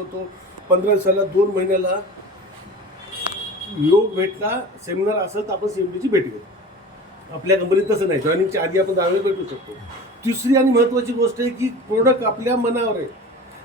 होतो 15 दिवसाला 2 महिन्याला योग भेटला सेमिनार असं तर आपण CMDची भेट घेतो. आपल्या कंपनीत तसं नाही, जॉईनिंगच्या आधी आपण 10 वेळा भेटू शकतो. तिसरी आणि महत्त्वाची गोष्ट आहे की प्रोडक्ट आपल्या मनावर आहे.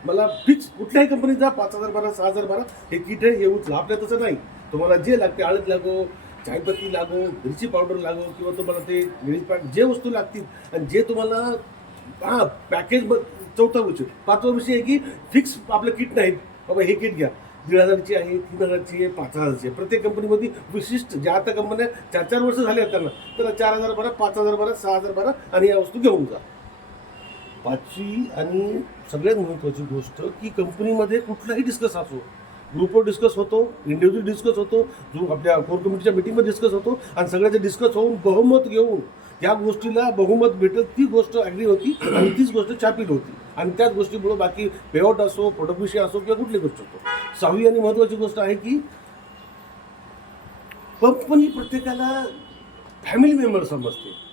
मला फिक्स कुठल्याही कंपनीत जा 5,000 भरा 6,000 भरा हे किट आहे हे उचला. आपल्या तसं नाही. तुम्हाला जे लागते हळद लागो, चायपत्ती लागो, मिरची पावडर लागो किंवा तुम्हाला ते मिरची पॅक जे वस्तू लागतील आणि जे तुम्हाला पॅकेज चौथा विषय. 5वा विषय आहे की फिक्स आपलं किट नाही बाबा हे किट घ्या 1,500ची आहे, 3,000ची आहे, 5,000ची आहे. प्रत्येक कंपनीमध्ये विशिष्ट ज्या आता कंपन्या 4-4 वर्ष झाले आहेत त्यांना तर 4,000 भरा, 5,000 भरा, 6,000 भरा आणि या वस्तू घेऊन जा. 5वी आणि सगळ्यात महत्त्वाची गोष्ट की कंपनीमध्ये कुठलाही डिस्कस असो, ग्रुपवर डिस्कस होतो, इंडिव्हिज्युअल डिस्कस होतो, जो आपल्या कोर कमिटीच्या मीटिंगमध्ये डिस्कस होतो आणि सगळ्याचे डिस्कस होऊन बहुमत घेऊन या गोष्टीला बहुमत भेटत ती गोष्ट ॲग्री होती आणि तीच गोष्ट छापील होती आणि त्याच गोष्टीमुळे बाकी पेआउट असो, प्रोडक्ट विषय असो किंवा कुठली गोष्ट असो. 6वी आणि महत्त्वाची गोष्ट आहे की कंपनी प्रत्येकाला फॅमिली मेंबर समजते.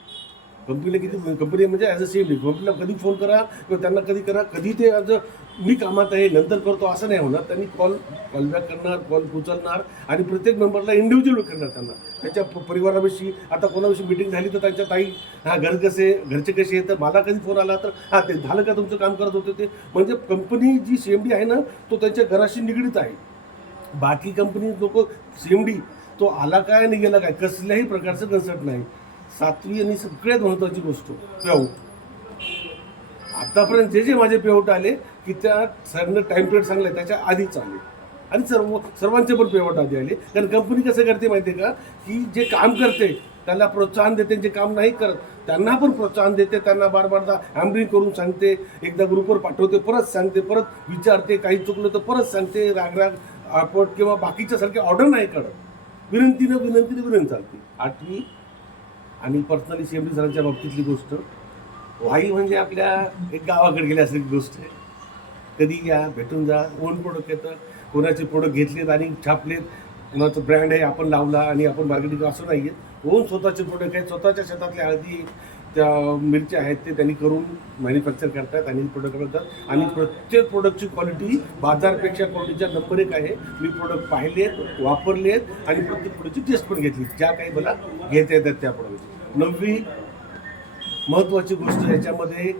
कंपनीला किती कंपनी म्हणजे ॲज अ CMD कंपनीला कधी फोन करा किंवा त्यांना कधी करा, कधी ते आज मी कामात आहे नंतर करतो असं नाही होणार. त्यांनी कॉल बॅक करणार, कॉल उचलणार आणि प्रत्येक मेंबरला इंडिव्हिज्युअल करणार. त्यांना त्याच्या परिवाराविषयी आता कोणाविषयी मीटिंग झाली तर त्यांच्या ताई घर कसे घरचे कसे आहेत तर मला कधी फोन आला तर ते झालं का तुमचं काम करत होते ते. म्हणजे कंपनी जी CMD आहे ना तो त्यांच्या घराशी निगडीत आहे. बाकी कंपनी लोक CMD तो आला काय आणि गेला काय कसल्याही प्रकारचं कन्सर्ट नाही. 7वी आणि सगळ्यात महत्त्वाची गोष्ट पेआउट. आतापर्यंत जे माझे पेआउट आले की त्या सगळं टाईम पिरियड सांगलं त्याच्या आधीच आले आणि सर्वांचे पण पेआउट आधी आले. कारण कंपनी कसं करते माहिती आहे का की जे काम करते त्याला प्रोत्साहन देते, जे काम नाही करत त्यांना पण प्रोत्साहन देते, त्यांना बारबारदा हॅम्बरिंग करून सांगते, एकदा ग्रुपवर पाठवते, परत सांगते, परत विचारते, काही चुकलं तर परत सांगते. राग आपट किंवा बाकीच्यासारखे ऑर्डर नाही करत, विनंतीने चालते. 8वी आणि पर्सनली CMD सरांच्या बाबतीतली गोष्ट वाई म्हणजे आपल्या एक गावाकडे गेल्यासारखी गोष्ट आहे. कधी या भेटून जा. ओन प्रोडक्ट येतं, कोणाचे प्रोडक्ट घेतलेत आणि छापलेत, कोणाचं ब्रँड आहे आपण लावला आणि आपण मार्केटिंग असं नाही आहे. ओन स्वतःचे प्रोडक्ट आहेत, स्वतःच्या शेतातल्या हळदी त्या मिरच्या आहेत ते त्यांनी करून मॅन्युफॅक्चर करतात आणि प्रोडक्ट करतात आणि प्रत्येक प्रोडक्टची क्वालिटी बाजारपेक्षा क्वालिटीच्या नंबर 1 आहे. मी प्रोडक्ट पाहिलेत, वापरलेत आणि प्रत्येक प्रोडक्टची टेस्ट पण घेतली ज्या काही मला घेता येतात त्या प्रोडक्टची. 9वी महत्त्वाची गोष्ट याच्यामध्ये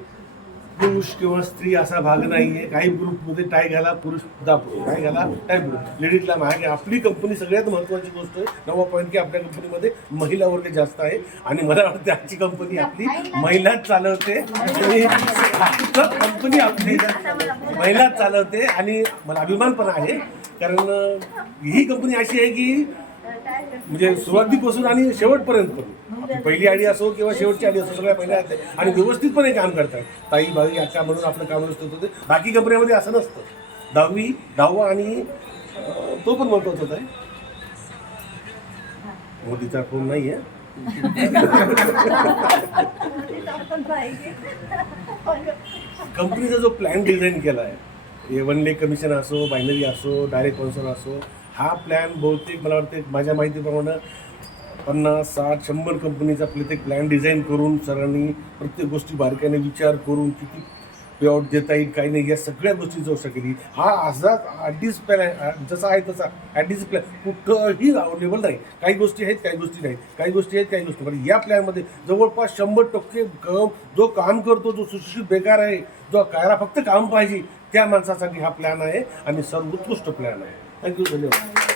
पुरुष किंवा स्त्री असा भाग नाही आहे. काही ग्रुपमध्ये टाय घाला पुरुष टाय घाला टाय पुरुष लेडीजला मागे. आपली कंपनी सगळ्यात महत्त्वाची गोष्ट आहे 9वा पॉईंट की आपल्या कंपनीमध्ये महिला वर्ग जास्त आहे आणि मला वाटतं आजची कंपनी आपली महिलाच चालवते आणि कंपनी आपली महिलाच चालवते आणि मला अभिमान पण आहे. कारण ही कंपनी अशी आहे की म्हणजे सुरुवातीपासून आणि शेवटपर्यंत पण पहिली आडी असो किंवा शेवटची आडी असो सगळ्या पहिल्या असते आणि व्यवस्थितपणे काम करतात. ताई बाई याच्या म्हणून आपलं काम व्यवस्थित होते. बाकी कंपन्यामध्ये असं नसतं. 10वा आणि तो पण महत्त्वाचा आहे. मोदीचा फोन नाही आहे. कंपनीचा जो प्लॅन डिझाईन केला आहे 1 डे कमिशन असो, बायनरी असो, डायरेक्ट कॉन्सर असो, हा प्लॅन बहुतेक मला वाटते माझ्या माहितीप्रमाणे 50, 60, 100 कंपनीचा प्रत्येक प्लॅन डिझाईन करून सरांनी प्रत्येक गोष्टी बारकाईने विचार करून किती पेआउट देता येईल काही नाही या सगळ्या गोष्टी चर्चा केली. हा असाच ॲडीज प्लॅन जसा आहे तसा ॲडीज प्लॅन कुठंही अवेलेबल नाही. काही गोष्टी आहेत, काही गोष्टी नाहीत, काही गोष्टी आहेत, काही गोष्टी नाही. या प्लॅनमध्ये जवळपास 100% जो काम करतो, जो सुशिक्षित बेकार आहे, जो करायला फक्त काम पाहिजे त्या माणसासाठी हा प्लॅन आहे आणि सर्वोत्कृष्ट प्लॅन आहे. थँक्यू, धन्यवाद.